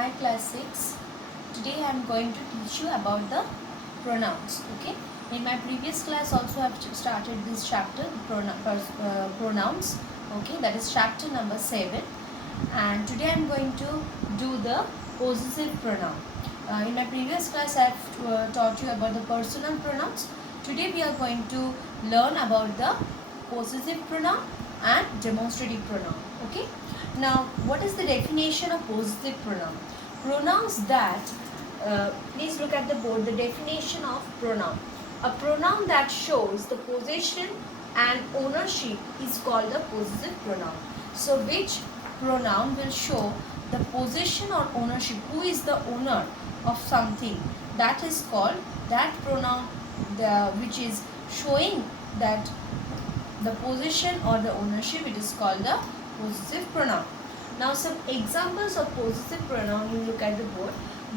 Hi class 6. Today I am going to teach you about the pronouns. Okay. In my previous class also I have started this chapter, pronouns. Okay. That is chapter number 7. And today I am going to do the possessive pronoun. In my previous class I have taught you about the personal pronouns. Today we are going to learn about the possessive pronoun and demonstrative pronoun. Okay. Now, what is the definition of possessive pronoun? Pronouns that, please look at the board, the definition of pronoun. A pronoun that shows the possession and ownership is called the possessive pronoun. So, which pronoun will show the possession or ownership? Who is the owner of something? That is called that pronoun, which is showing that the possession or the ownership, it is called the possessive pronoun. Now some examples of possessive pronoun, you look at the board,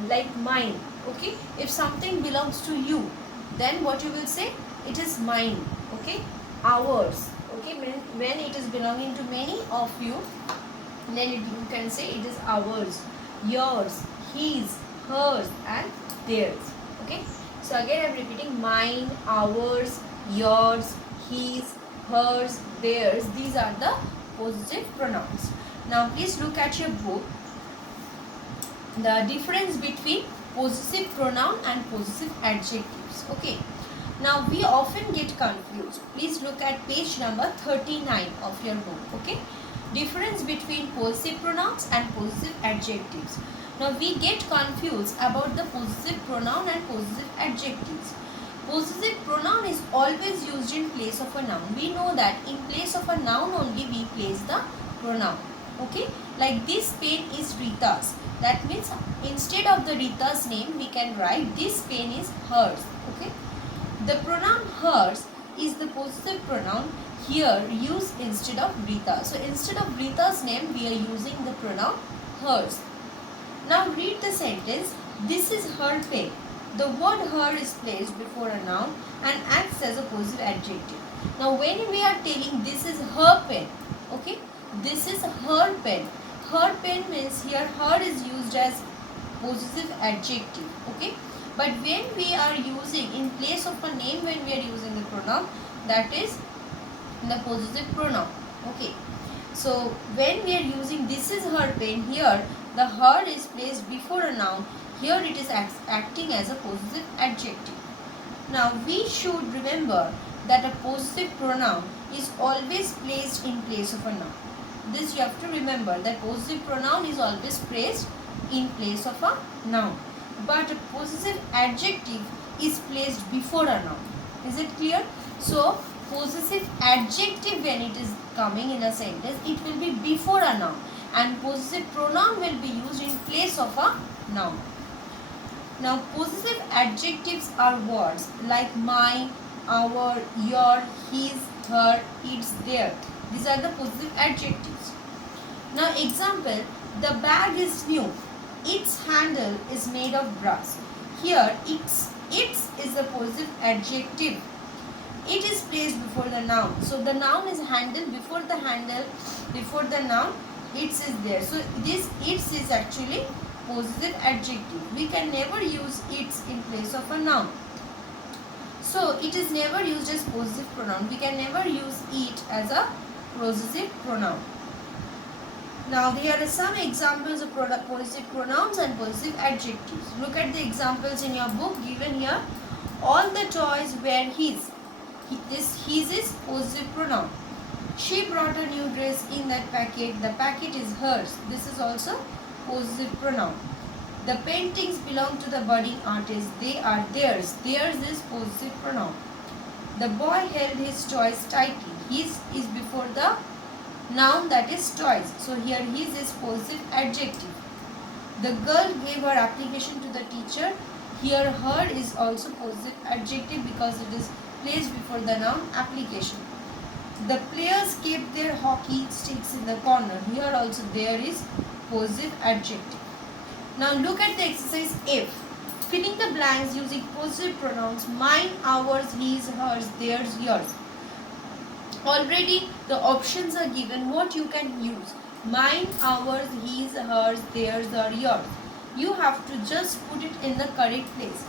like mine. Okay, if something belongs to you, then what you will say? It is mine. Okay, ours. Okay, when it is belonging to many of you, then you can say it is ours, yours, his, hers and theirs. Okay, so again I am repeating: mine, ours, yours, his, hers, theirs. These are the possessive pronouns. Now please look at your book. The difference between possessive pronoun and possessive adjectives. Okay. Now we often get confused. Please look at page number 39 of your book. Okay. Difference between possessive pronouns and possessive adjectives. Now we get confused about the possessive pronoun and possessive adjectives. Possessive pronoun is always used in place of a noun. We know that in place of a noun only we place the pronoun. Okay, like this pen is Rita's. That means instead of the Rita's name we can write this pen is hers. Okay, the pronoun hers is the possessive pronoun here used instead of Rita. So instead of Rita's name we are using the pronoun hers. Now read the sentence. This is her pen. The word her is placed before a noun and acts as a possessive adjective. Now when we are telling this is her pen, okay, this is her pen. Her pen means here her is used as possessive adjective. Okay, but when we are using in place of a name, when we are using the pronoun, that is the possessive pronoun. Okay, so when we are using this is her pen, here the her is placed before a noun. Here it is acting as a possessive adjective. Now we should remember that a possessive pronoun is always placed in place of a noun. This you have to remember, that possessive pronoun is always placed in place of a noun. But a possessive adjective is placed before a noun. Is it clear? So possessive adjective, when it is coming in a sentence, it will be before a noun, and possessive pronoun will be used in place of a noun. Now possessive adjectives are words like my, our, your, his, her, its, their. These are the possessive adjectives. Now example, the bag is new. Its handle is made of brass. Here its is the possessive adjective. It is placed before the noun. So the noun is handle, before the noun, its is there. So this its is actually possessive adjective. We can never use its in place of a noun. So it is never used as possessive pronoun. We can never use it as a possessive pronoun. Now here are some examples of possessive pronouns and possessive adjectives. Look at the examples in your book given here. All the toys were his. This his is possessive pronoun. She brought a new dress in that packet. The packet is hers. This is also possessive pronoun. The paintings belong to the budding artist. They are theirs. Theirs is possessive pronoun. The boy held his toys tightly. His is before the noun, that is toys. So here his is possessive adjective. The girl gave her application to the teacher. Here her is also possessive adjective because it is placed before the noun application. The players kept their hockey sticks in the corner. Here also there is possessive adjective. Now look at the exercise F. Filling the blanks using possessive pronouns mine, ours, his, hers, theirs, yours. Already the options are given what you can use. Mine, ours, his, hers, theirs or yours. you have to just put it in the correct place.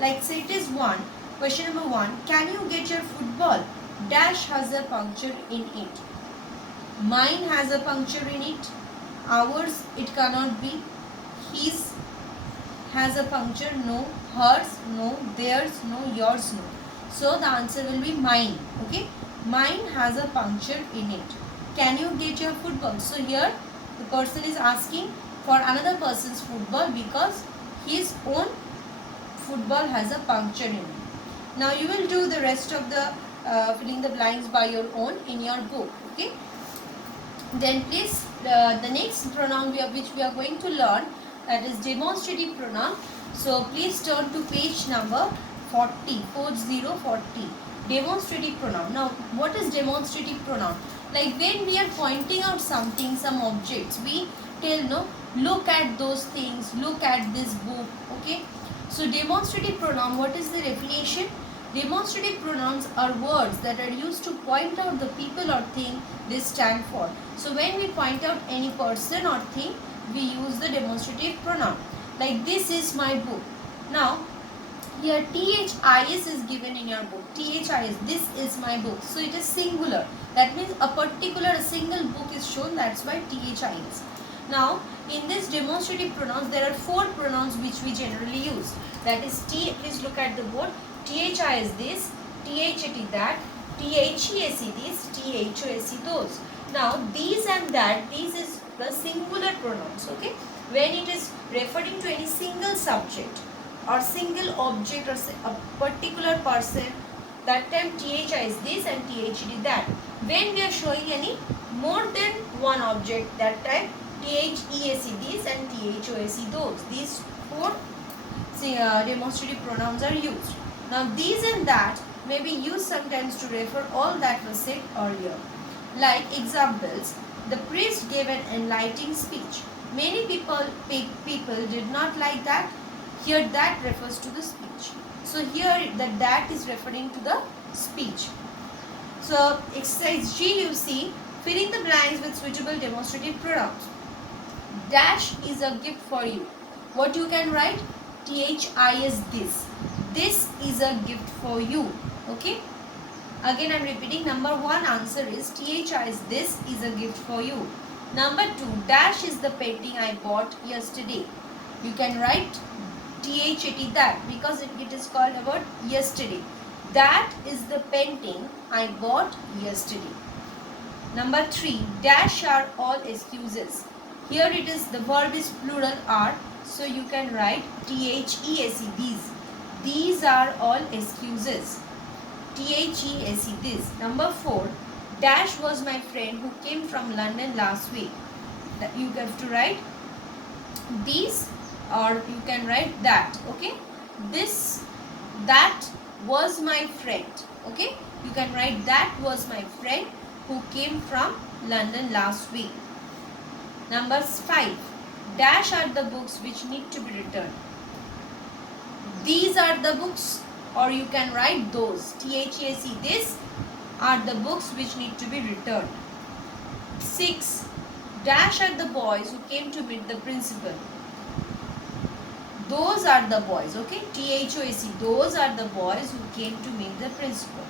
Like say it is 1. Question number 1. Can you get your football? Dash has a puncture in it. Mine has a puncture in it. Ours, it cannot be. His has a puncture, no. Hers, no. Theirs, no. Yours, no. So the answer will be mine. Okay. Mine has a puncture in it. Can you get your football? So here the person is asking for another person's football because his own football has a puncture in it. Now you will do the rest of the filling the blanks by your own in your book. Okay. Then please the next pronoun which we are going to learn, that is demonstrative pronoun. So please turn to page number 40, 40. Demonstrative pronoun. Now what is demonstrative pronoun? Like when we are pointing out something, some objects, we tell no, look at those things, look at this book. Okay. So demonstrative pronoun, what is the definition? Demonstrative pronouns are words that are used to point out the people or thing they stand for. So when we point out any person or thing, we use the demonstrative pronoun. Like this is my book. Now here this is given in your book. This, this is my book. So it is singular. That means a single book is shown. That's why this. Now in this demonstrative pronouns, there are 4 pronouns which we generally use. That is T. Please look at the board. Thi is this, that, this, thos those. Now these and that, these is the singular pronouns. Okay, when it is referring to any single subject or single object or a particular person, that time thi is this and thd that. When we are showing any more than one object, that time theac this and thos those. These 4 demonstrative pronouns are used. Now these and that may be used sometimes to refer all that was said earlier. Like examples, the priest gave an enlightening speech. Many people did not like that. Here that refers to the speech. So here that is referring to the speech. So exercise G, you see, filling the blanks with suitable demonstrative pronouns. Dash is a gift for you. What you can write? Thi is this. This is a gift for you. Okay. Again I am repeating. Number 1 answer is thi is this is a gift for you. Number 2, dash is the painting I bought yesterday. You can write that that because it is called about yesterday. That is the painting I bought yesterday. Number 3, dash are all excuses. Here it is, the verb is plural are. So you can write these. These are all excuses. These. This. Number 4, dash was my friend who came from London last week. You have to write these, or you can write that. Okay. That was my friend. Okay. You can write that was my friend who came from London last week. Number 5, dash are the books which need to be returned. These are the books, or you can write those. This are the books which need to be returned. 6, dash are the boys who came to meet the principal. Those are the boys. Okay. Those are the boys who came to meet the principal.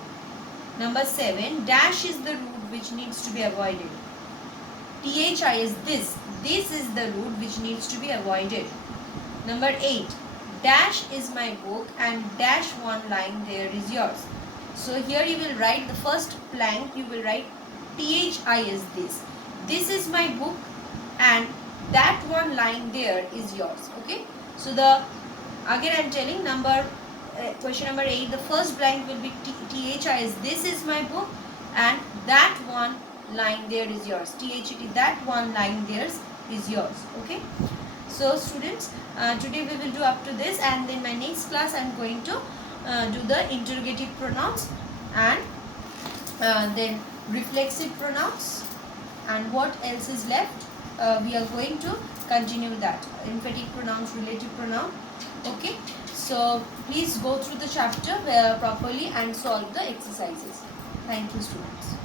Number 7, dash is the route which needs to be avoided. Thi is this. This is the route which needs to be avoided. Number 8, dash is my book and dash one line there is yours. So here you will write the first blank, you will write thi is this. This is my book and that one line there is yours. Okay. So again I am telling question number 8, the first blank will be thi is this is my book and that one line there is yours. That one line there is yours. Okay. So students, today we will do up to this, and then my next class I am going to do the interrogative pronouns and then reflexive pronouns, and what else is left, we are going to continue that. Emphatic pronouns, relative pronoun. Okay. So please go through the chapter properly and solve the exercises. Thank you students.